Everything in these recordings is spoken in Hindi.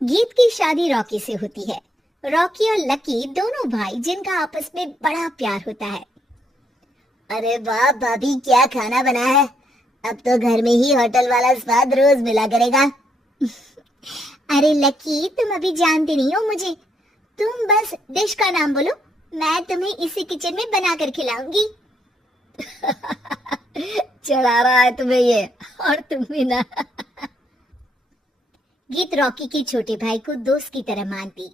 गीत की शादी रॉकी से होती है। रॉकी और लकी दोनों भाई जिनका आपस में बड़ा प्यार होता है। अरे वाह भाभी, क्या खाना बना है। अब तो घर में ही होटल वाला स्वाद रोज मिला करेगा। अरे लकी, तुम अभी जानते नहीं हो मुझे। तुम बस डिश का नाम बोलो, मैं तुम्हें इसी किचन में बनाकर खिलाऊंगी। चढ़ा रहा है तुम्हें ये, और तुम भी ना। गीत रॉकी के छोटे भाई को दोस्त की तरह मानती।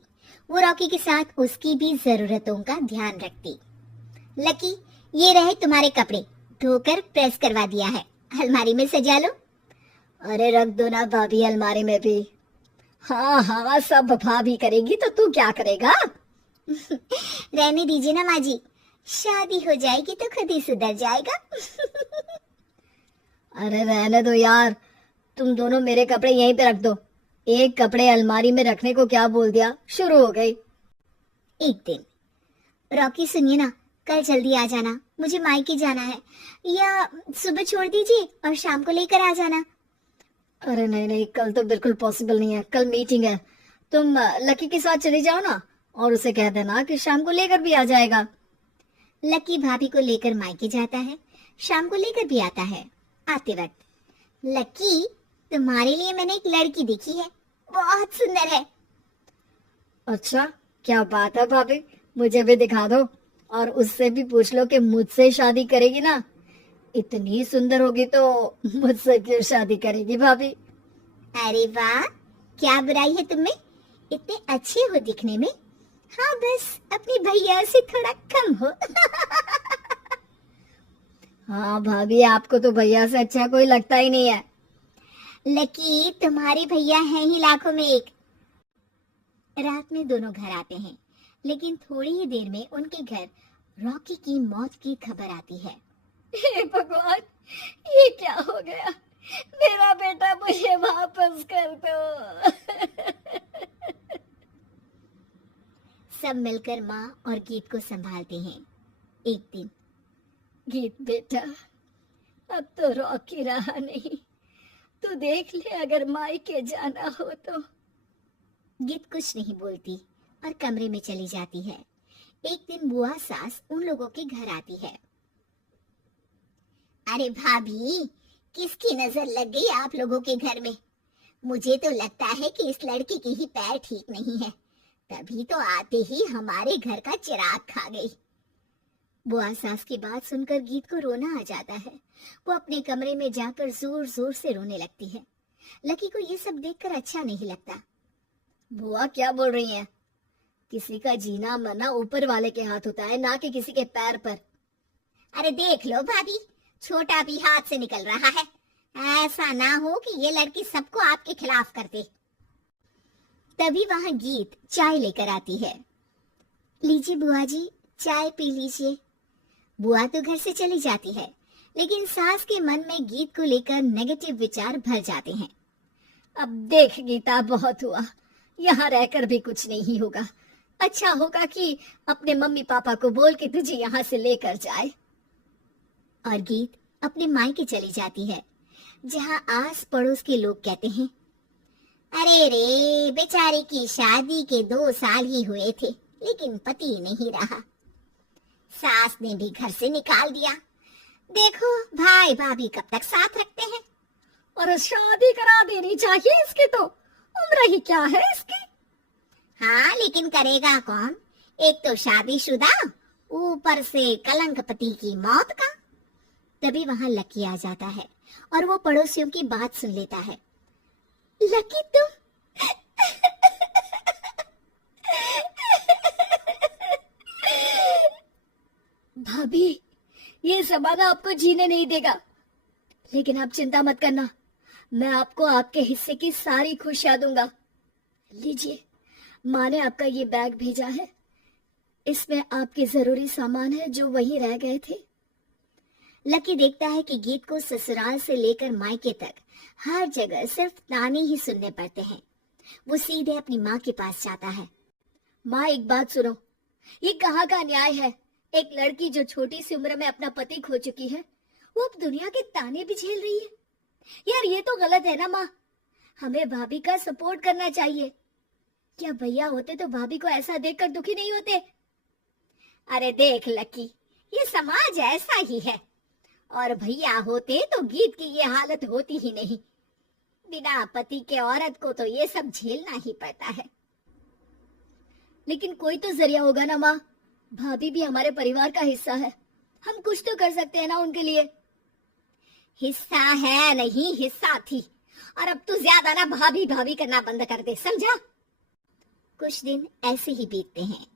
वो रॉकी के साथ उसकी भी जरूरतों का ध्यान रखती। लकी, ये रहे तुम्हारे कपड़े, धोकर प्रेस करवा दिया है, अलमारी में सजा लो। अरे रख दो ना भाभी अलमारी में भी। हाँ हाँ, सब भाभी करेगी तो तू क्या करेगा। रहने दीजिए ना माँ जी, शादी हो जाएगी तो खुद ही सुधर जाएगा। अरे रहने दो यार, तुम दोनों मेरे कपड़े यहीं पे रख दो। एक कपड़े अलमारी में रखने को क्या बोल दिया, शुरू हो गई। एक दिन, रॉकी सुनिए ना, कल जल्दी आ जाना, मुझे मायके जाना है, या सुबह छोड़ दीजिए और शाम को लेकर आ जाना। अरे नहीं नहीं, कल तो बिल्कुल पॉसिबल नहीं है, कल मीटिंग है। तुम लकी के साथ चली जाओ ना, और उसे कह देना कि शाम को लेकर भी आ जाएगा। लकी भाभी को लेकर मायके जाता है, शाम को लेकर भी आता है। आते वक्त, लकी, तुम्हारे लिए मैंने एक लड़की देखी है, बहुत सुंदर है। अच्छा, क्या बात है भाभी, मुझे भी दिखा दो, और उससे भी पूछ लो कि मुझसे शादी करेगी ना। इतनी सुंदर होगी तो मुझसे क्यों शादी करेगी भाभी। अरे वाह, क्या बुराई है तुम में, इतने अच्छे हो दिखने में। हाँ, बस अपने भैया से थोड़ा कम हो। हाँ भाभी, आपको तो भैया से अच्छा कोई लगता ही नहीं है। लकी, तुम्हारे भैया हैं ही लाखों में एक। रात में दोनों घर आते हैं, लेकिन थोड़ी ही देर में उनके घर रॉकी की मौत की खबर आती है। हे भगवान, ये क्या हो गया, मेरा बेटा मुझे वापस कर दो। सब मिलकर माँ और गीत को संभालते हैं। एक दिन, गीत बेटा, अब तो रॉकी रहा नहीं, तू देख ले अगर मायके जाना हो तो। गीत कुछ नहीं बोलती और कमरे में चली जाती है। एक दिन बुआ सास उन लोगों के घर आती है। अरे भाभी, किसकी नजर लग गई आप लोगों के घर में? मुझे तो लगता है कि इस लड़की के ही पैर ठीक नहीं है, तभी तो आते ही हमारे घर का चिराग खा गई। बुआ सास की बात सुनकर गीत को रोना आ जाता है। वो अपने कमरे में जाकर जोर जोर से रोने लगती है। लकी को ये सब देखकर अच्छा नहीं लगता। बुआ क्या बोल रही हैं? किसी का जीना मरना ऊपर वाले के हाथ होता है, ना कि किसी के पैर पर। अरे देख लो भाभी, छोटा भी हाथ से निकल रहा है। ऐसा ना हो कि ये लड़की सबको आपके खिलाफ कर दे। तभी वहां गीत चाय लेकर आती है। लीजिए बुआ जी, चाय पी लीजिए। बुआ तो घर से चली जाती है, लेकिन सास के मन में गीत को लेकर नेगेटिव विचार भर जाते हैं। अब देख गीता, बहुत हुआ, यहाँ रहकर भी कुछ नहीं होगा। अच्छा होगा कि अपने मम्मी पापा को बोल के तुझे यहाँ से लेकर जाए। और गीत अपने मायके चली जाती है, जहाँ आस पड़ोस के लोग कहते हैं, अरे रे, बेचारी की शादी के 2 साल ही हुए थे, लेकिन पति नहीं रहा। सास ने भी घर से निकाल दिया। देखो भाई भाभी कब तक साथ रखते हैं। और शादी करा देनी चाहिए इसकी, तो उम्र ही क्या है इसकी। हाँ, लेकिन करेगा कौन? एक तो शादीशुदा, ऊपर से कलंक पति की मौत का। तभी वहां लकी आ जाता है और वो पड़ोसियों की बात सुन लेता है। लकी, तुम भाभी, ये जमाना आपको जीने नहीं देगा, लेकिन आप चिंता मत करना, मैं आपको आपके हिस्से की सारी खुशियां दूंगा। लीजिए, माँ ने आपका ये बैग भेजा है, इसमें आपके जरूरी सामान है जो वहीं रह गए थे। लकी देखता है कि गीत को ससुराल से लेकर मायके तक हर जगह सिर्फ ताने ही सुनने पड़ते हैं। वो सीधे अपनी माँ के पास जाता है। माँ, एक बात सुनो, ये कहाँ का न्याय है? एक लड़की जो छोटी सी उम्र में अपना पति खो चुकी है, वो अब दुनिया के ताने भी झेल रही है। यार, ये तो गलत है ना माँ, हमें भाभी का सपोर्ट करना चाहिए। क्या भैया होते तो भाभी को ऐसा देखकर दुखी नहीं होते? अरे देख लकी, ये समाज ऐसा ही है, और भैया होते तो गीत की ये हालत होती ही नहीं। बिना पति के औरत को तो ये सब झेलना ही पड़ता है। लेकिन कोई तो जरिया होगा ना माँ, भाभी भी हमारे परिवार का हिस्सा है, हम कुछ तो कर सकते हैं ना उनके लिए। हिस्सा है नहीं, हिस्सा थी, और अब तू ज्यादा ना भाभी भाभी करना बंद कर दे, समझा? कुछ दिन ऐसे ही बीतते हैं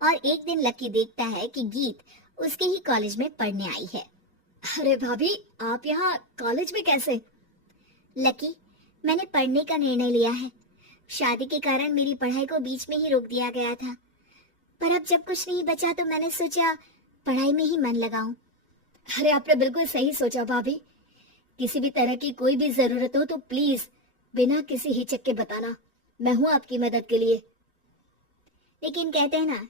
और एक दिन लकी देखता है कि गीत उसके ही कॉलेज में पढ़ने आई है। अरे भाभी, आप यहाँ कॉलेज में कैसे? लकी, मैंने पढ़ने का निर्णय लिया है। शादी के कारण मेरी पढ़ाई को बीच में ही रोक दिया गया था, पर अब जब कुछ नहीं बचा तो मैंने सोचा पढ़ाई में ही मन लगाऊं। अरे आपने बिल्कुल सही सोचा भाभी, किसी भी तरह की कोई भी जरूरत हो तो प्लीज बिना किसी हिचक के बताना, मैं हूं आपकी मदद के लिए। लेकिन कहते हैं ना,